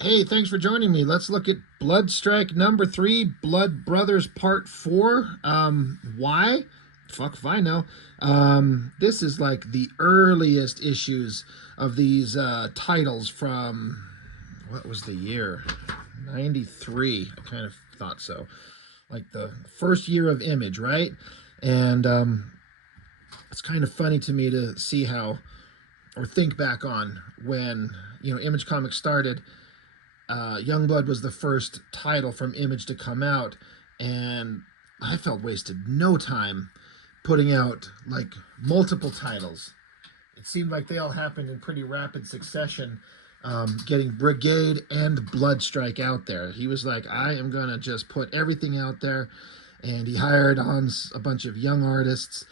Hey, thanks for joining me. Let's look at Bloodstrike number 3, Blood Brothers Part 4. Why? Fuck if I know. This is like the earliest issues of these titles from, what was the year? 93. I kind of thought so. Like the first year of Image, right? And it's kind of funny to me to see how, or think back on when, Image Comics started. Youngblood was the first title from Image to come out, and I felt wasted no time putting out like multiple titles. It seemed like they all happened in pretty rapid succession, getting Brigade and Bloodstrike out there. He was like, I am going to just put everything out there, and he hired on a bunch of young artists.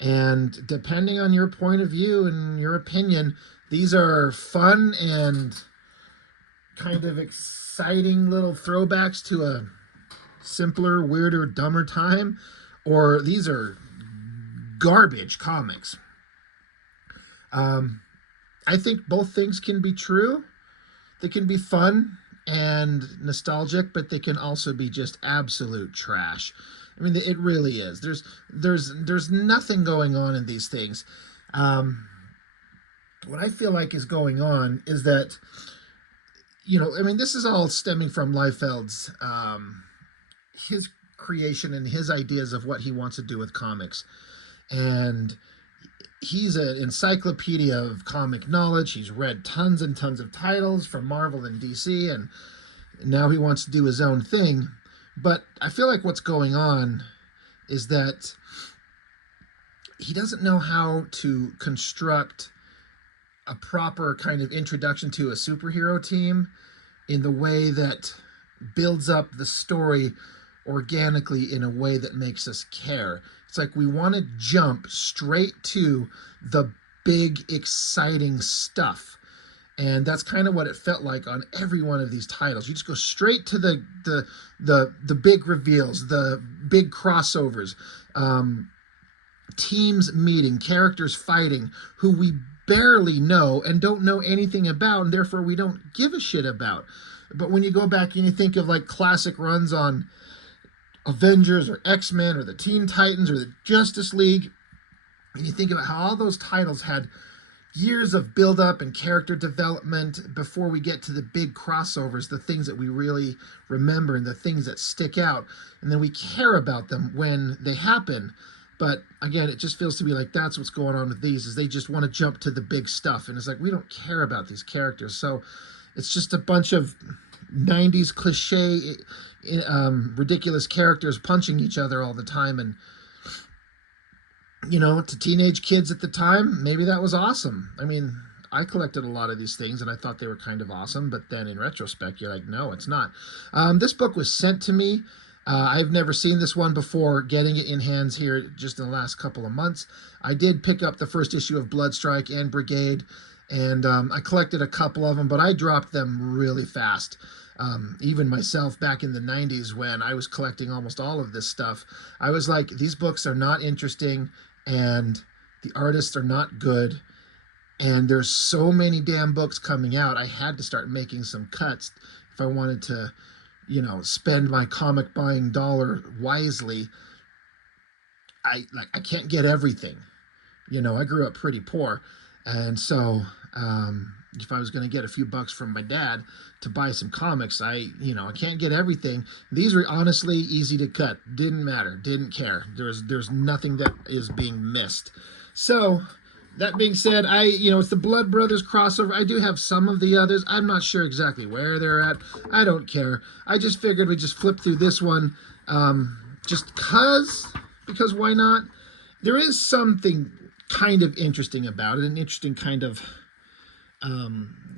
And depending on your point of view and your opinion, these are fun and kind of exciting little throwbacks to a simpler, weirder, dumber time, or these are garbage comics. Um, I think both things can be true. They can be fun and nostalgic, but they can also be just absolute trash. I mean, it really is. There's nothing going on in these things. What I feel like is going on is that, I mean, this is all stemming from Liefeld's his creation and his ideas of what he wants to do with comics. And he's an encyclopedia of comic knowledge. He's read tons and tons of titles from Marvel and DC, and now he wants to do his own thing. But I feel like what's going on is that he doesn't know how to construct a proper kind of introduction to a superhero team in the way that builds up the story organically in a way that makes us care. It's like we want to jump straight to the big, exciting stuff. And that's kind of what it felt like on every one of these titles. You just go straight to the big reveals, the big crossovers, teams meeting, characters fighting, who we barely know and don't know anything about, and therefore we don't give a shit about. But when you go back and you think of like classic runs on Avengers or X-Men or the Teen Titans or the Justice League, and you think about how all those titles had years of build-up and character development before we get to the big crossovers, the things that we really remember and the things that stick out, and then we care about them when they happen. But again, it just feels to me like that's what's going on with these, is they just want to jump to the big stuff, and it's like we don't care about these characters. So it's just a bunch of 90s cliche, ridiculous characters punching each other all the time. And to teenage kids at the time, maybe that was awesome. I mean, I collected a lot of these things and I thought they were kind of awesome, but then in retrospect, you're like, no, it's not. This book was sent to me. I've never seen this one before, getting it in hands here just in the last couple of months. I did pick up the first issue of Bloodstrike and Brigade, and I collected a couple of them, but I dropped them really fast. Even myself back in the 90s when I was collecting almost all of this stuff, I was like, these books are not interesting, and the artists are not good, and there's so many damn books coming out. I had to start making some cuts if I wanted to spend my comic buying dollar wisely. I can't get everything. I grew up pretty poor, and so if I was going to get a few bucks from my dad to buy some comics, I can't get everything. These were honestly easy to cut. Didn't matter. Didn't care. There's nothing that is being missed. So that being said, it's the Blood Brothers crossover. I do have some of the others. I'm not sure exactly where they're at. I don't care. I just figured we'd just flip through this one, just because why not? There is something kind of interesting about it, an interesting kind of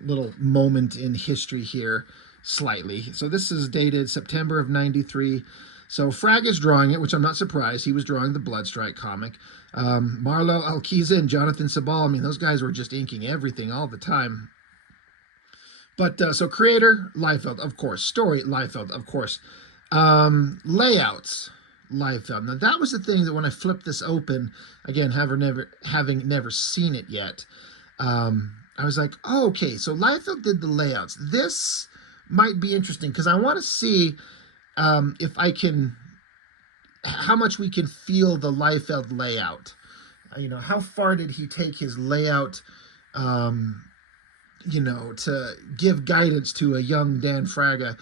little moment in history here, slightly. So this is dated September of 93. So Frag is drawing it, which I'm not surprised. He was drawing the Bloodstrike comic. Marlo Alquiza and Jonathan Sabal, I mean, those guys were just inking everything all the time. But so creator, Liefeld, of course. Story, Liefeld, of course. Layouts, Liefeld. Now that was the thing that when I flipped this open, again, having never seen it yet, I was like, oh, okay, so Liefeld did the layouts. This might be interesting because I want to see if I can, how much we can feel the Liefeld layout. How far did he take his layout, um, to give guidance to a young Dan Fraga?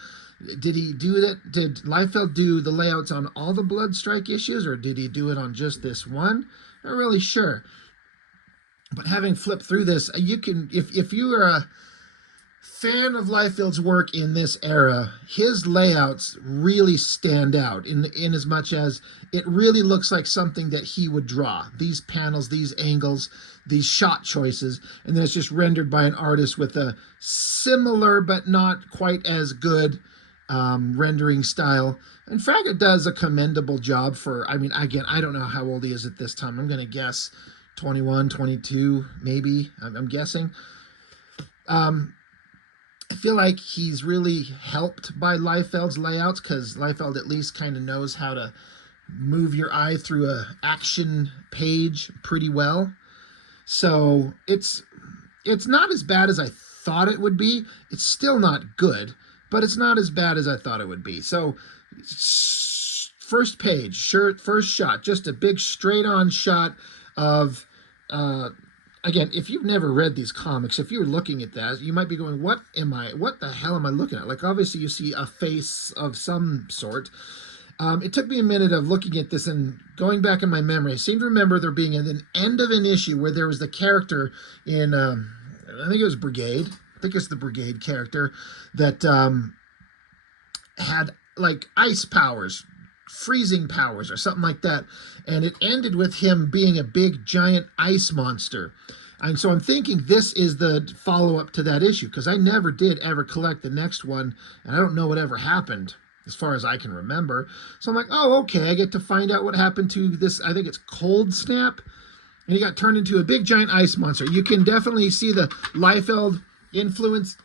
Did he do that? Did Liefeld do the layouts on all the Bloodstrike issues, or did he do it on just this one? Not really sure. But having flipped through this, you can, if you are a fan of Liefeld's work in this era, his layouts really stand out in as much as it really looks like something that he would draw. These panels, these angles, these shot choices, and then it's just rendered by an artist with a similar but not quite as good rendering style. And Fraga does a commendable job for, I mean, again, I don't know how old he is at this time. I'm going to guess 21, 22, maybe, I'm guessing. I feel like he's really helped by Liefeld's layouts because Liefeld at least kind of knows how to move your eye through a action page pretty well. So it's not as bad as I thought it would be. It's still not good, but it's not as bad as I thought it would be. So first page, first shot, just a big straight on shot of again, if you've never read these comics, if you're looking at that, you might be going, what the hell am I looking at? Like, obviously you see a face of some sort. It took me a minute of looking at this and going back in my memory. I seem to remember there being an end of an issue where there was the character in, I think it was Brigade. I think it's the Brigade character that had like ice powers, freezing powers or something like that. And it ended with him being a big giant ice monster. And so I'm thinking this is the follow-up to that issue because I never did ever collect the next one. And I don't know what ever happened as far as I can remember. So I'm like, oh, okay, I get to find out what happened to this. I think it's Cold Snap. And he got turned into a big giant ice monster. You can definitely see the Liefeld influence.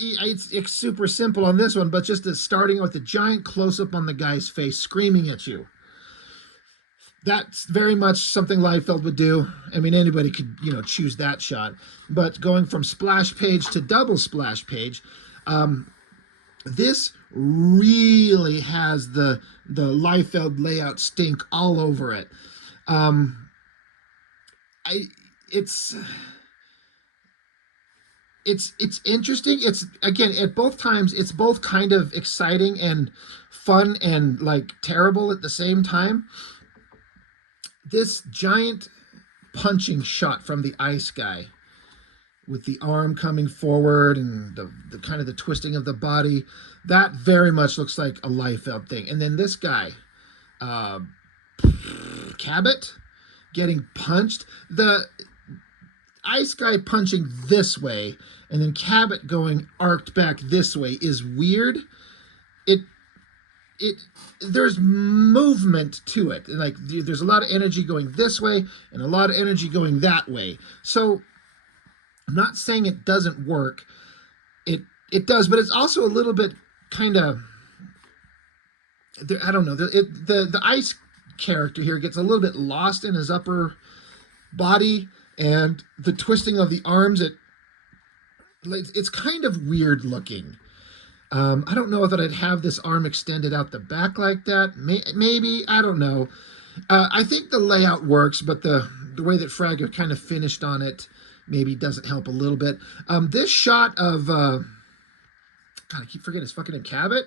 It's super simple on this one, but just starting with a giant close-up on the guy's face screaming at you. That's very much something Liefeld would do. I mean, anybody could, choose that shot. But going from splash page to double splash page, this really has the Liefeld layout stink all over it. It's interesting. It's, again, at both times, it's both kind of exciting and fun and like terrible at the same time. This giant punching shot from the ice guy with the arm coming forward and the kind of the twisting of the body, that very much looks like a Liefeld thing. And then this guy, Cabot, getting punched. The ice guy punching this way and then Cabot going arced back this way is weird. There's movement to it. Like, there's a lot of energy going this way and a lot of energy going that way. So I'm not saying it doesn't work. It does, but it's also a little bit kind of, I don't know. The ice character here gets a little bit lost in his upper body, and the twisting of the arms, it's kind of weird looking. I don't know that I'd have this arm extended out the back like that. Maybe, I don't know. I think the layout works, but the way that Fraga kind of finished on it maybe doesn't help a little bit. This shot of, God, I keep forgetting his fucking name, Cabot,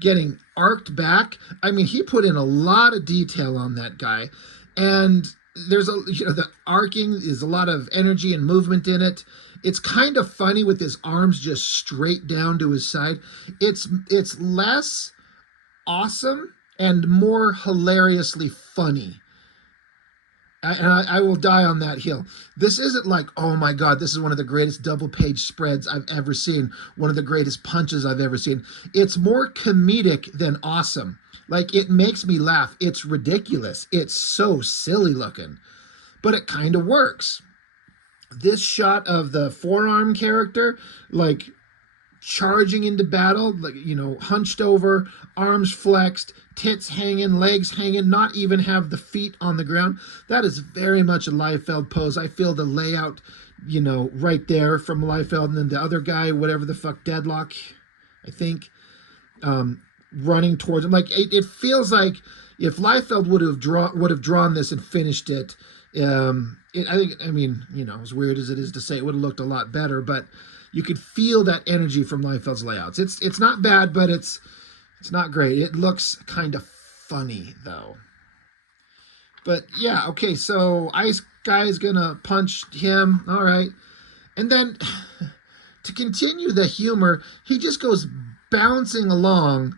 getting arced back. I mean, he put in a lot of detail on that guy. And there's the arcing is a lot of energy and movement in it. It's kind of funny with his arms just straight down to his side. It's less awesome and more hilariously funny. I will die on that hill. This isn't like, oh my God, this is one of the greatest double page spreads I've ever seen. One of the greatest punches I've ever seen. It's more comedic than awesome. Like, it makes me laugh. It's ridiculous. It's so silly looking, but it kind of works. This shot of the forearm character, like charging into battle, like, hunched over, arms flexed, tits hanging, legs hanging, not even have the feet on the ground. That is very much a Liefeld pose. I feel the layout, right there from Liefeld, and then the other guy, whatever the fuck, Deadlock. I think running towards him. Like it feels like if Liefeld would have drawn this and finished it, I mean, you know, as weird as it is to say, it would have looked a lot better. But you could feel that energy from Liefeld's layouts. It's not bad, but it's not great. It looks kind of funny though. But yeah, okay. So Ice Guy's gonna punch him. All right, and then to continue the humor, he just goes bouncing along.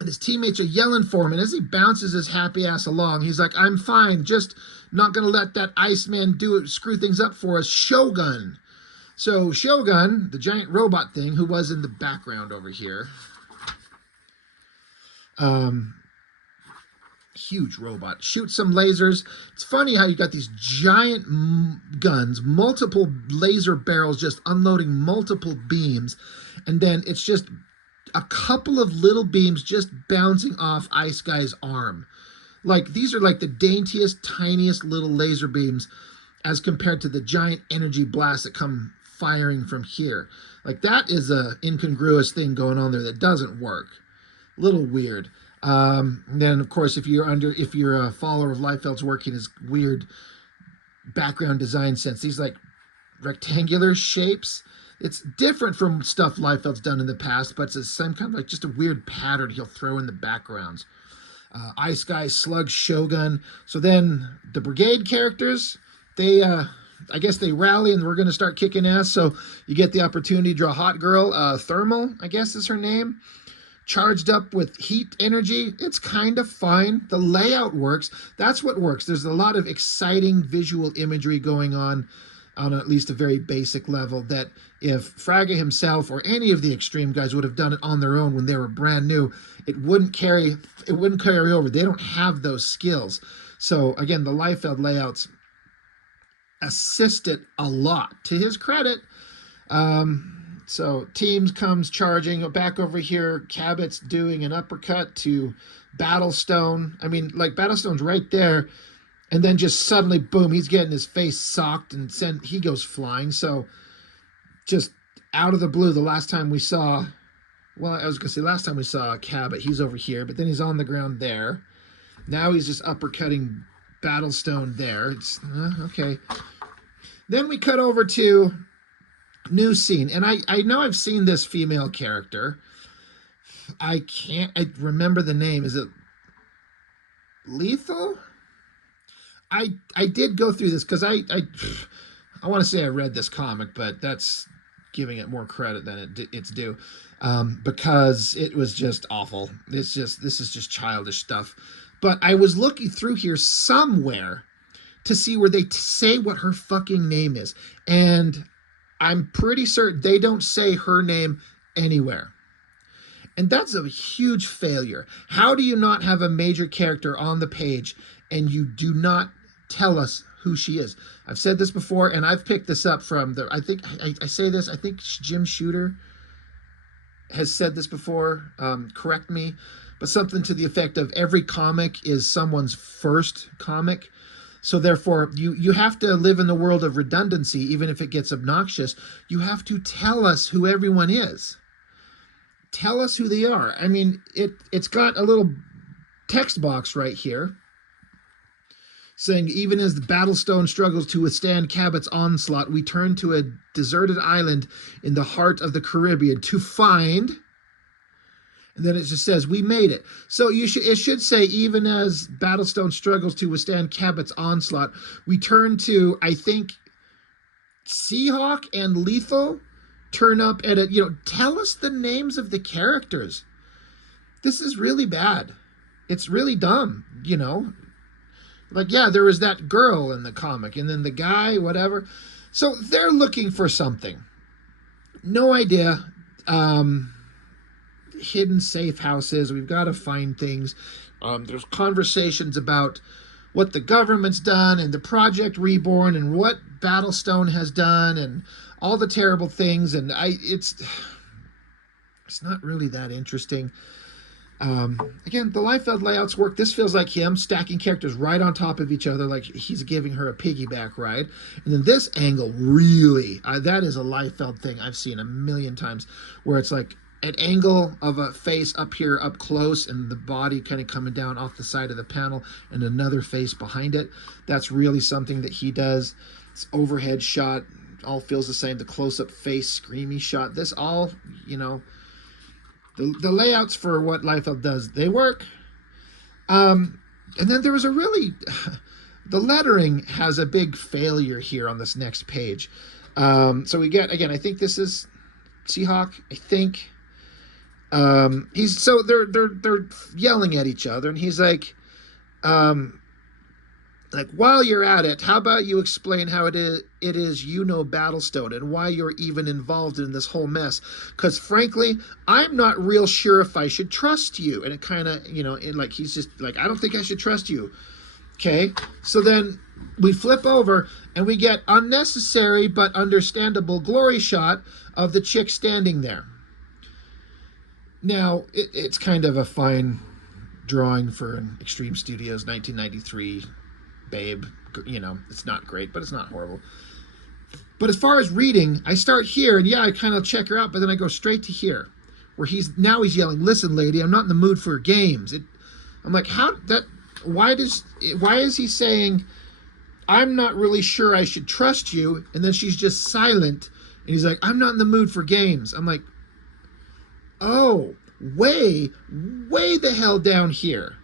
And his teammates are yelling for him. And as he bounces his happy ass along, he's like, I'm fine. Just not going to let that Iceman do it, screw things up for us. Shogun. So Shogun, the giant robot thing, who was in the background over here. Huge robot. Shoots some lasers. It's funny how you got these giant guns, multiple laser barrels just unloading multiple beams. And then it's just a couple of little beams just bouncing off Ice Guy's arm. Like, these are like the daintiest, tiniest little laser beams as compared to the giant energy blasts that come firing from here. Like, that is a incongruous thing going on there that doesn't work. A little weird. Then, of course, if you're a follower of Liefeld's work in his weird background design sense, these like rectangular shapes. It's different from stuff Liefeld's done in the past, but it's the same kind of like just a weird pattern he'll throw in the backgrounds. Ice Guy, Slug, Shogun. So then the Brigade characters, they, I guess they rally and we're going to start kicking ass. So you get the opportunity to draw Hot Girl. Thermal, I guess is her name. Charged up with heat energy. It's kind of fine. The layout works. That's what works. There's a lot of exciting visual imagery going on at least a very basic level that if Fraga himself or any of the Extreme guys would have done it on their own when they were brand new, it wouldn't carry over. They don't have those skills. So again, the Liefeld layouts assist it a lot, to his credit. So Teams comes charging back over here. Cabot's doing an uppercut to Battlestone. I mean, like, Battlestone's right there. And then just suddenly, boom, he's getting his face socked and he goes flying. So just out of the blue, the last time we saw Cabot, he's over here, but then he's on the ground there. Now he's just uppercutting Battlestone there. It's okay. Then we cut over to new scene. And I know I've seen this female character. I remember the name. Is it Lethal? I did go through this because I want to say I read this comic, but that's giving it more credit than it's due, because it was just awful. This is just childish stuff. But I was looking through here somewhere to see where they say what her fucking name is, and I'm pretty certain they don't say her name anywhere. And that's a huge failure. How do you not have a major character on the page and you do not tell us who she is? I've said this before, and I've picked this up from I think Jim Shooter has said this before, correct me, but something to the effect of every comic is someone's first comic. So therefore, you have to live in the world of redundancy, even if it gets obnoxious. You have to tell us who everyone is. Tell us who they are. I mean, it's got a little text box right here saying, even as the Battlestone struggles to withstand Cabot's onslaught, we turn to a deserted island in the heart of the Caribbean to find... And then it just says, we made it. So it should say, even as Battlestone struggles to withstand Cabot's onslaught, we turn to, I think, Seahawk and Lethal turn up at tell us the names of the characters. This is really bad. It's really dumb, Like, yeah, there was that girl in the comic, and then the guy, whatever. So they're looking for something. No idea. Hidden safe houses. We've got to find things. There's conversations about what the government's done and the Project Reborn and what Battlestone has done and all the terrible things. And it's not really that interesting. Again, the Liefeld layouts work. This feels like him stacking characters right on top of each other, like he's giving her a piggyback ride. And then this angle, really, that is a Liefeld thing I've seen a million times, where it's like an angle of a face up here, up close, and the body kind of coming down off the side of the panel, and another face behind it. That's really something that he does. It's overhead shot, all feels the same. The close-up face, screamy shot. This all, you know, the layouts for what Liefeld does, they work. And then there was a really, the lettering has a big failure here on this next page. So we get, again, I think this is Seahawk, I think. They're yelling at each other, and he's like, while you're at it, how about you explain how it is you know Battlestone and why you're even involved in this whole mess? Because frankly, I'm not real sure if I should trust you. And it kind of, you know, he's just like, I don't think I should trust you. Okay, so then we flip over and we get unnecessary but understandable glory shot of the chick standing there. Now, it's kind of a fine drawing for an Extreme Studios 1993 babe. You know, it's not great, but it's not horrible. But as far as reading, I start here, and yeah, I kind of check her out, but then I go straight to here, where he's yelling, "Listen, lady, I'm not in the mood for games." I'm like, why is he saying, "I'm not really sure I should trust you," and then she's just silent, and he's like, "I'm not in the mood for games." I'm like, oh, way the hell down here.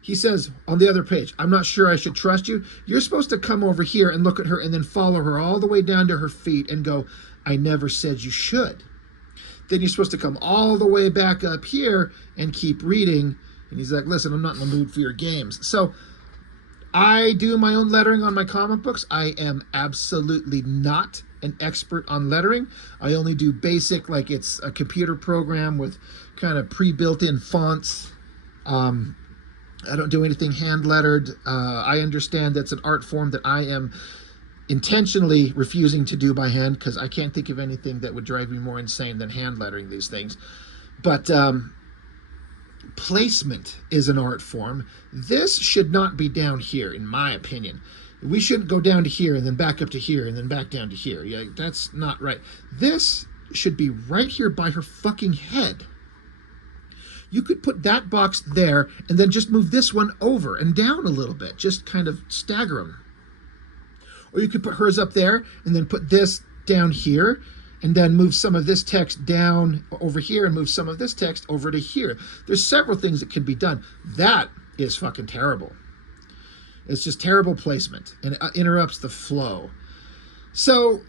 He says on the other page, "I'm not sure I should trust you." You're supposed to come over here and look at her and then follow her all the way down to her feet and go, "I never said you should." Then you're supposed to come all the way back up here and keep reading. And he's like, "Listen, I'm not in the mood for your games." So I do my own lettering on my comic books. I am absolutely not an expert on lettering. I only do basic, like it's a computer program with kind of pre-built in fonts. I don't do anything hand lettered. I understand that's an art form that I am intentionally refusing to do by hand because I can't think of anything that would drive me more insane than hand lettering these things. But placement is an art form. This should not be down here, in my opinion. We shouldn't go down to here and then back up to here and then back down to here. Yeah, that's not right. This should be right here by her fucking head. You could put that box there and then just move this one over and down a little bit. Just kind of stagger them. Or you could put hers up there and then put this down here and then move some of this text down over here and move some of this text over to here. There's several things that can be done. That is fucking terrible. It's just terrible placement, and it interrupts the flow. So,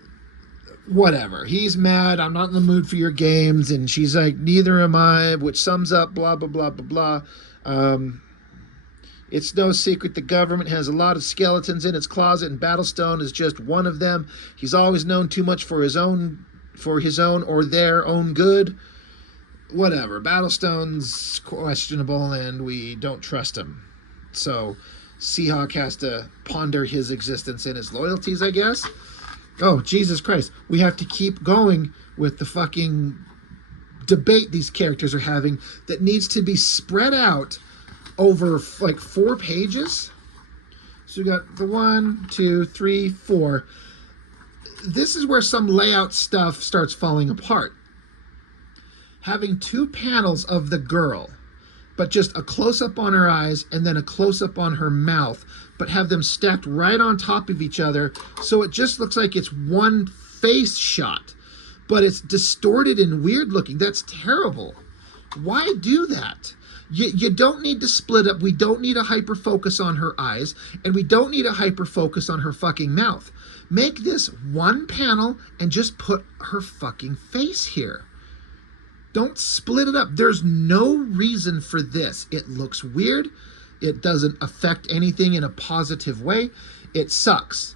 whatever. He's mad. "I'm not in the mood for your games." And she's like, "Neither am I," which sums up blah, blah, blah, blah, blah. It's no secret the government has a lot of skeletons in its closet, and Battlestone is just one of them. He's always known too much for his own or their own good. Whatever. Battlestone's questionable, and we don't trust him. So Seahawk has to ponder his existence and his loyalties, I guess. Oh, Jesus Christ. We have to keep going with the fucking debate these characters are having that needs to be spread out over like 4 pages. So we got the 1, 2, 3, 4. This is where some layout stuff starts falling apart. Having 2 panels of the girl, but just a close-up on her eyes and then a close-up on her mouth, but have them stacked right on top of each other, so it just looks like it's one face shot, but it's distorted and weird looking. That's terrible. Why do that? You don't need to split up. We don't need a hyper focus on her eyes, and we don't need a hyper focus on her fucking mouth. Make this one panel and just put her fucking face here. Don't split it up. There's no reason for this. It looks weird. It doesn't affect anything in a positive way. It sucks.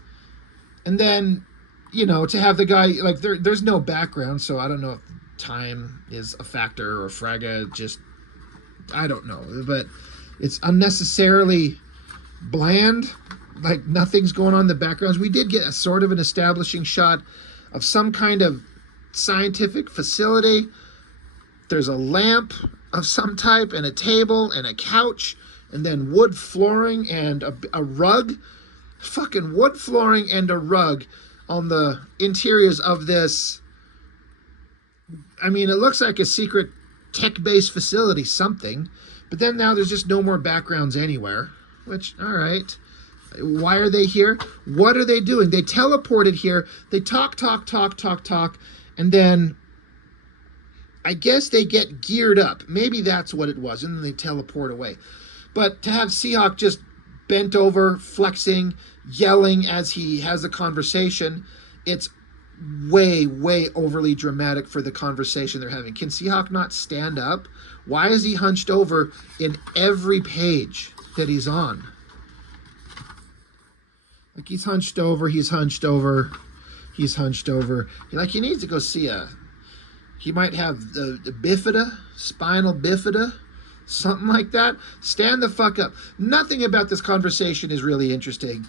And then, you know, to have the guy, like, there's no background, so I don't know if time is a factor or Fraga just, I don't know. But it's unnecessarily bland. Like, nothing's going on in the backgrounds. We did get a sort of an establishing shot of some kind of scientific facility. There's a lamp of some type and a table and a couch and then wood flooring and a rug. Fucking wood flooring and a rug on the interiors of this I mean, it looks like a secret tech-based facility, something. But then now there's just no more backgrounds anywhere. Which, all right. Why are they here? What are they doing? They teleported here. They talk, and then I guess they get geared up. Maybe that's what it was, and then they teleport away. But to have Seahawk just bent over, flexing, yelling as he has a conversation, it's way overly dramatic for the conversation they're having. Can Seahawk not stand up? Why is he hunched over in every page that he's on? Like, he's hunched over, he's hunched over, he's hunched over. Like, he needs to go see he might have the bifida, spinal bifida, something like that. Stand the fuck up. Nothing about this conversation is really interesting,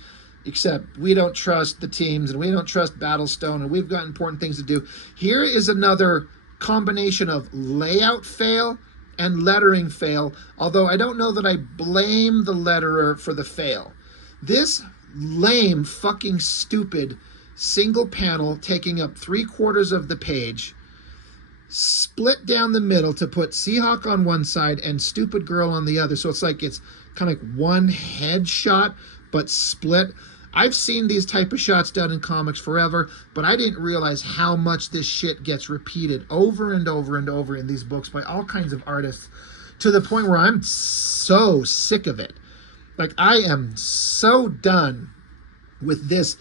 except we don't trust the teams and we don't trust Battlestone and we've got important things to do. Here is another combination of layout fail and lettering fail, although I don't know that I blame the letterer for the fail. This lame, fucking stupid single panel taking up 3/4 of the page, split down the middle to put Seahawk on one side and stupid girl on the other. So it's like it's kind of like one headshot, but split. I've seen these type of shots done in comics forever, but I didn't realize how much this shit gets repeated over and over and over in these books by all kinds of artists, to the point where I'm so sick of it. Like, I am so done with this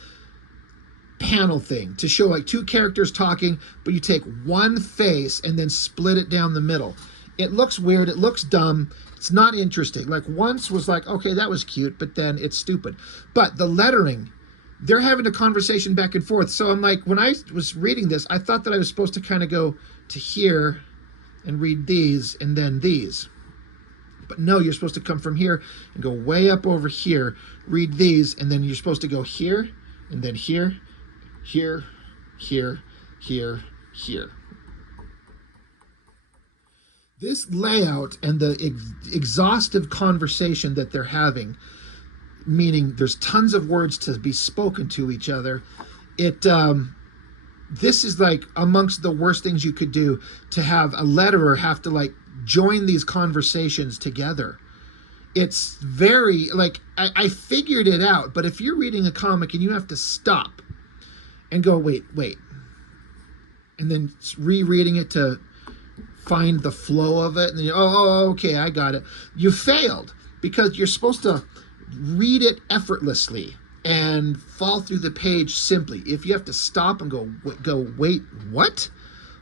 panel thing to show like two characters talking, but you take one face and then split it down the middle. It looks weird. It looks dumb. It's not interesting. Like, once was like, okay, that was cute, but then it's stupid. But the lettering, they're having a conversation back and forth. So I'm like, when I was reading this, I thought that I was supposed to kind of go to here and read these and then these. But no, you're supposed to come from here and go way up over here, read these, and then you're supposed to go here, and then here, here, here, here, here. This layout and the exhaustive conversation that they're having, meaning there's tons of words to be spoken to each other, this is like amongst the worst things you could do, to have a letterer have to like join these conversations together. It's very, like, I figured it out, but if you're reading a comic and you have to stop and go, wait, and then rereading it to find the flow of it, and then okay, I got it. You failed, because you're supposed to read it effortlessly and fall through the page simply. If you have to stop and go, wait, what?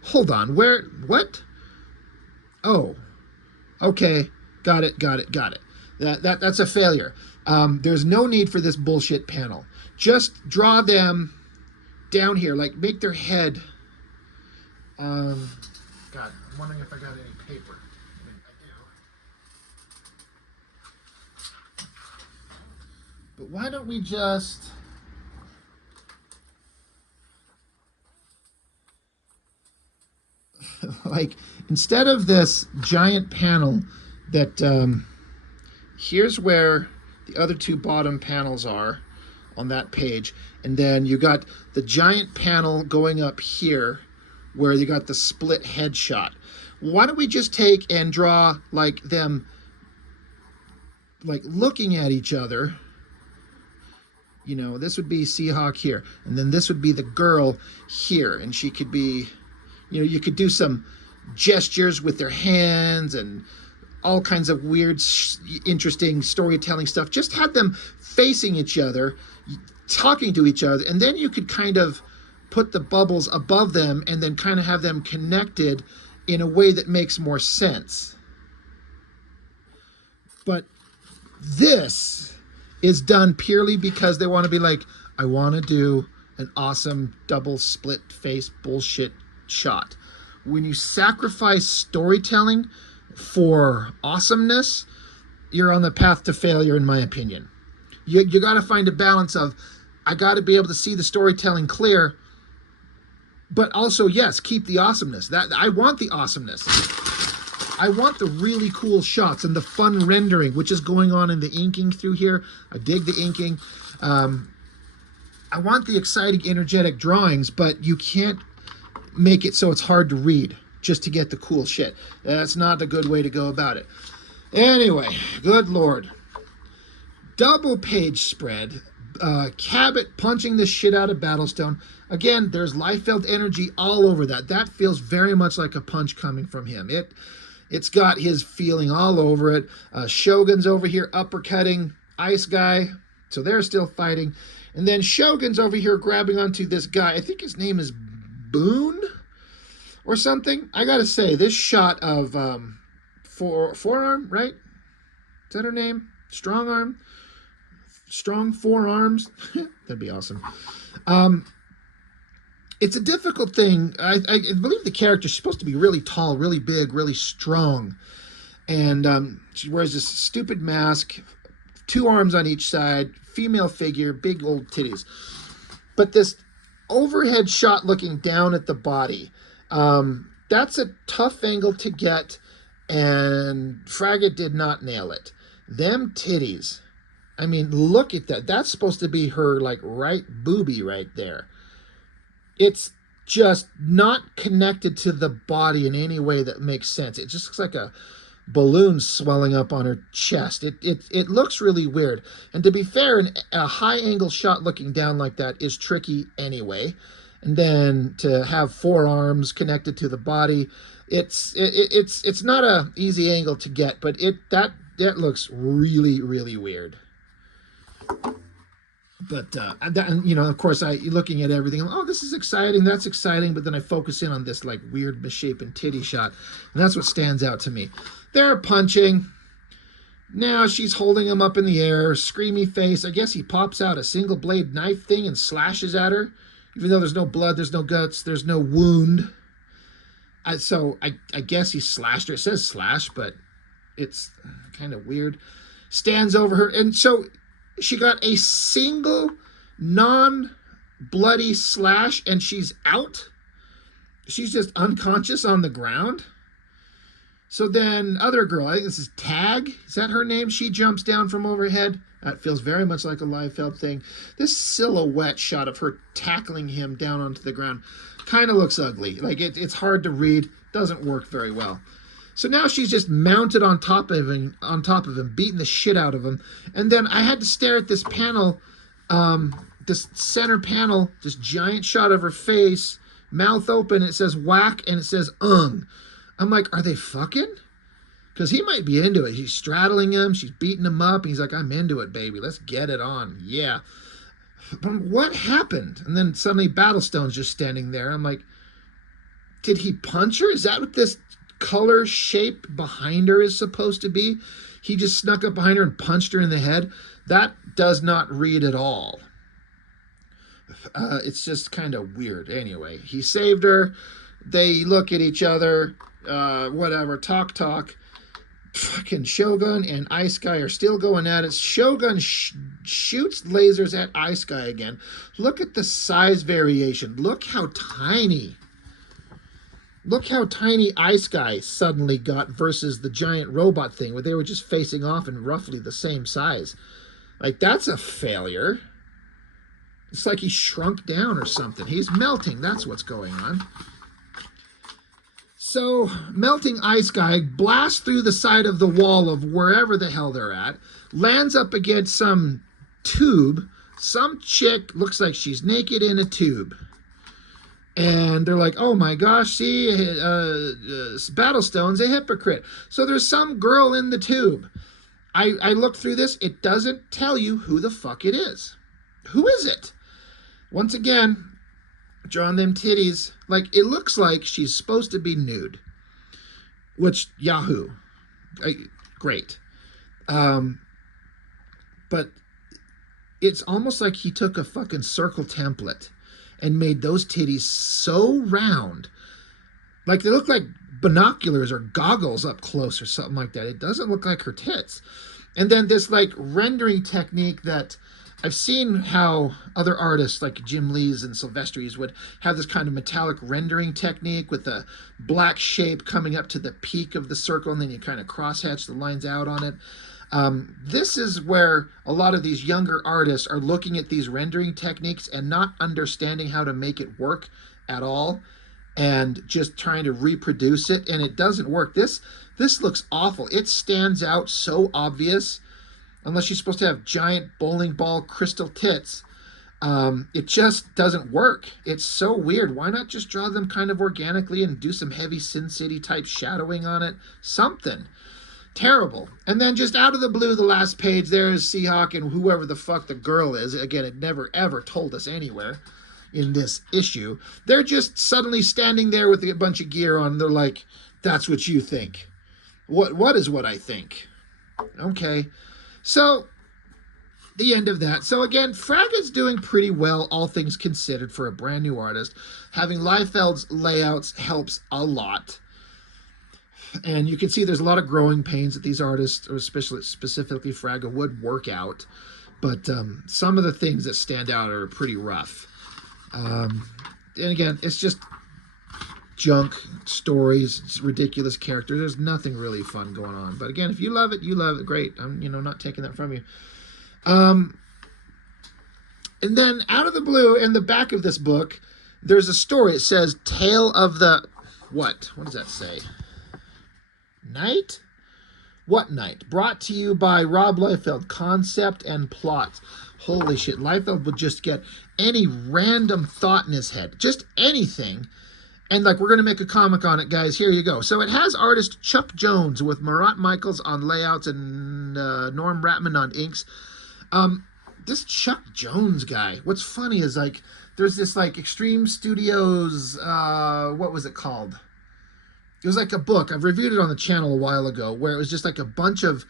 Hold on, what? Oh, okay, got it. That's a failure. There's no need for this bullshit panel. Just draw them down here, like make their head. God, I'm wondering if I got any paper. I do. But why don't we just... like, instead of this giant panel that, here's where the other two bottom panels are on that page, and then you got the giant panel going up here where you got the split headshot. Why don't we just take and draw like them like looking at each other? You know, this would be Seahawk here, and then this would be the girl here, and she could be, you know, you could do some gestures with their hands and all kinds of weird, interesting storytelling stuff. Just had them facing each other, talking to each other, and then you could kind of put the bubbles above them and then kind of have them connected in a way that makes more sense. But this is done purely because they want to be like, I want to do an awesome double split face bullshit shot. When you sacrifice storytelling for awesomeness, you're on the path to failure, in my opinion. You got to find a balance of, I got to be able to see the storytelling clear, but also, yes, keep the awesomeness. That I want the awesomeness. I want the really cool shots and the fun rendering, which is going on in the inking through here. I dig the inking. I want the exciting, energetic drawings, but you can't make it so it's hard to read. just to get the cool shit. That's not a good way to go about it. Anyway, good Lord. Double page spread. Cabot punching the shit out of Battlestone. Again, there's Liefeld energy all over that. That feels very much like a punch coming from him. It's got his feeling all over it. Shogun's over here uppercutting Ice Guy. So they're still fighting. And then Shogun's over here grabbing onto this guy. I think his name is Boone or something. I gotta say, this shot of forearm, right? Is that her name? Strong arm? Strong forearms? That'd be awesome. It's a difficult thing. I believe the character's supposed to be really tall, really big, really strong. And she wears this stupid mask, 2 arms on each side, female figure, big old titties. But this overhead shot looking down at the body, that's a tough angle to get, and Fraggett did not nail it. Them titties. I mean, look at that. That's supposed to be her, like, right boobie right there. It's just not connected to the body in any way that makes sense. It just looks like a balloon swelling up on her chest. It looks really weird. And to be fair, a high angle shot looking down like that is tricky anyway. And then to have 4 arms connected to the body, it's not a easy angle to get, but that looks really, really weird. But you know, of course, looking at everything, I'm, oh, this is exciting, that's exciting, but then I focus in on this like weird misshapen titty shot, and that's what stands out to me. They're punching. Now she's holding him up in the air, screamy face. I guess he pops out a single blade knife thing and slashes at her, even though there's no blood, there's no guts, there's no wound. So I guess he slashed her. It says slash, but it's kind of weird. Stands over her, and so she got a single non-bloody slash and she's out. She's just unconscious on the ground. So then other girl, I think this is Tag. Is that her name? She jumps down from overhead. That feels very much like a Liefeld thing. This silhouette shot of her tackling him down onto the ground kind of looks ugly. Like it's hard to read. Doesn't work very well. So now she's just mounted on top of him, beating the shit out of him. And then I had to stare at this panel, this center panel, this giant shot of her face, mouth open. It says whack and it says ung. I'm like, are they fucking? Because he might be into it. She's straddling him. She's beating him up. And he's like, I'm into it, baby. Let's get it on. Yeah. But what happened? And then suddenly Battlestone's just standing there. I'm like, did he punch her? Is that what this color shape behind her is supposed to be? He just snuck up behind her and punched her in the head. That does not read at all. It's just kind of weird. Anyway, he saved her. They look at each other. Whatever. Talk. Fucking Shogun and Ice Guy are still going at it. Shogun shoots lasers at Ice Guy again. Look at the size variation. Look how tiny Ice Guy suddenly got versus the giant robot thing where they were just facing off in roughly the same size. Like, that's a failure. It's like he shrunk down or something. He's melting. That's what's going on. So, melting Ice Guy blasts through the side of the wall of wherever the hell they're at, lands up against some tube. Some chick looks like she's naked in a tube. And they're like, oh my gosh, see, Battlestone's a hypocrite. So there's some girl in the tube. I looked through this. It doesn't tell you who the fuck it is. Who is it? Once again, drawing them titties. Like, it looks like she's supposed to be nude. Which, yahoo. Great. But it's almost like he took a fucking circle template and made those titties so round. Like, they look like binoculars or goggles up close or something like that. It doesn't look like her tits. And then this, like, rendering technique that I've seen how other artists like Jim Lee's and Silvestri's would have this kind of metallic rendering technique with a black shape coming up to the peak of the circle, and then you kind of crosshatch the lines out on it. This is where a lot of these younger artists are looking at these rendering techniques and not understanding how to make it work at all. and just trying to reproduce it, and it doesn't work. This looks awful. It stands out so obvious, unless she's supposed to have giant bowling ball crystal tits. It just doesn't work. It's so weird. Why not just draw them kind of organically and do some heavy Sin City type shadowing on it? Something. Terrible. And then just out of the blue, the last page, there is Seahawk and whoever the fuck the girl is. Again, it never ever told us anywhere in this issue. They're just suddenly standing there with a bunch of gear on. They're like, that's what you think. What is what I think? Okay. So the end of that. So again, Fraga's doing pretty well, all things considered, for a brand new artist. Having Liefeld's layouts helps a lot. And you can see there's a lot of growing pains that these artists, or specifically Fraga, would work out. But some of the things that stand out are pretty rough. And again, it's just junk stories. It's ridiculous characters. There's nothing really fun going on. But again, if you love it, you love it. Great. I'm not taking that from you. And then out of the blue, in the back of this book, there's a story. It says Tale of the what? What does that say? Night? What Night? Brought to you by Rob Liefeld. Concept and plot. Holy shit. Liefeld would just get any random thought in his head. Just anything. And like, we're going to make a comic on it, guys. Here you go. So it has artist Chuck Jones with Marat Michaels on layouts and Norm Ratman on inks. This Chuck Jones guy, what's funny is like, there's this like Extreme Studios, what was it called? It was like a book. I've reviewed it on the channel a while ago, where it was just like a bunch of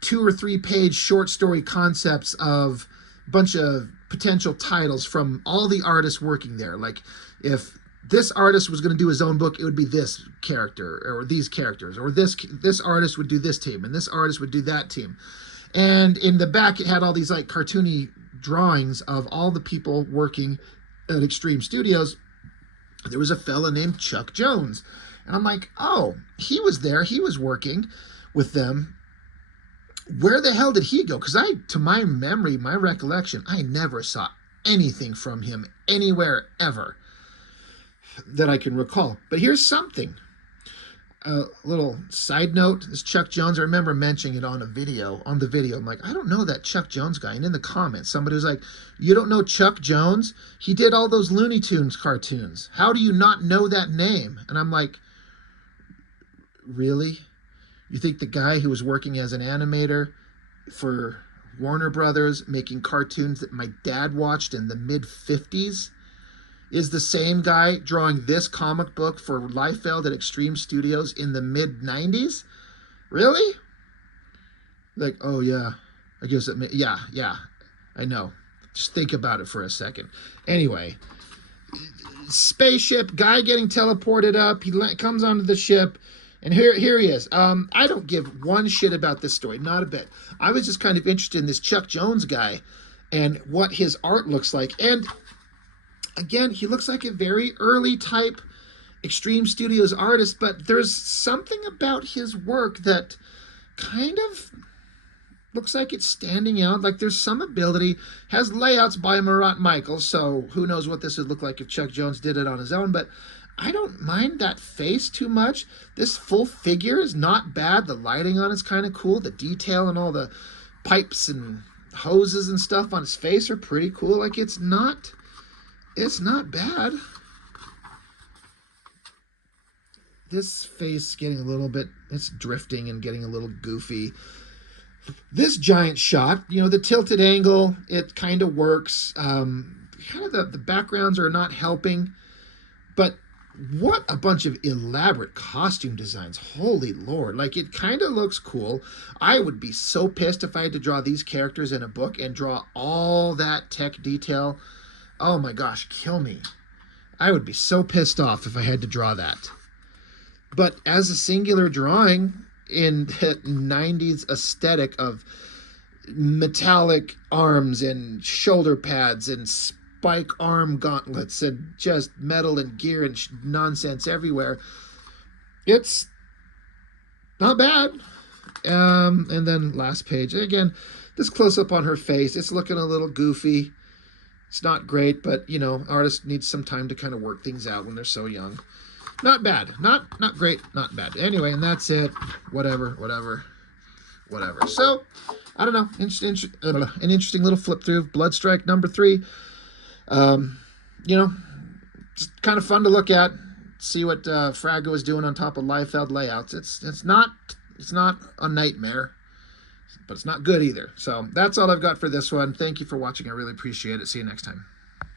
2 or 3 page short story concepts of a bunch of potential titles from all the artists working there. Like, if this artist was going to do his own book, it would be this character or these characters, or this artist would do this team and this artist would do that team. And in the back, it had all these like cartoony drawings of all the people working at Extreme Studios. There was a fella named Chuck Jones. And I'm like, oh, he was there. He was working with them. Where the hell did he go? Because to my memory, my recollection, I never saw anything from him anywhere ever that I can recall. But here's something. A little side note. This Chuck Jones, I remember mentioning it on the video. I'm like, I don't know that Chuck Jones guy. And in the comments, somebody was like, you don't know Chuck Jones? He did all those Looney Tunes cartoons. How do you not know that name? And I'm like, really? You think the guy who was working as an animator for Warner Brothers, making cartoons that my dad watched in the mid-50s, is the same guy drawing this comic book for Liefeld at Extreme Studios in the mid-90s? Really? Like, oh yeah, I guess yeah, I know. Just think about it for a second. Anyway, spaceship, guy getting teleported up. He comes onto the ship. And here he is. I don't give one shit about this story, not a bit. I was just kind of interested in this Chuck Jones guy and what his art looks like. And again, he looks like a very early type Extreme Studios artist, but there's something about his work that kind of looks like it's standing out. Like, there's some ability. Has layouts by Marat Michaels, so who knows what this would look like if Chuck Jones did it on his own, but I don't mind that face too much. This full figure is not bad. The lighting on it's kind of cool. The detail and all the pipes and hoses and stuff on his face are pretty cool. Like, it's not bad. This face getting a little bit, it's drifting and getting a little goofy. This giant shot, the tilted angle, it kind of works. Kind of the backgrounds are not helping, but what a bunch of elaborate costume designs. Holy Lord. Like, it kind of looks cool. I would be so pissed if I had to draw these characters in a book and draw all that tech detail. Oh my gosh, kill me. I would be so pissed off if I had to draw that. But as a singular drawing in that 90s aesthetic of metallic arms and shoulder pads and spike arm gauntlets and just metal and gear and nonsense everywhere, it's not bad. And then last page again, this close up on her face, it's looking a little goofy. It's not great, but you know, artists need some time to kind of work things out when they're so young. Not bad, not great, not bad. Anyway, and that's it. Whatever. So, I don't know. An interesting little flip through of Bloodstrike number 3. You know, it's kind of fun to look at. See what Frago is doing on top of Liefeld layouts. It's not a nightmare, but it's not good either. So that's all I've got for this one. Thank you for watching. I really appreciate it. See you next time.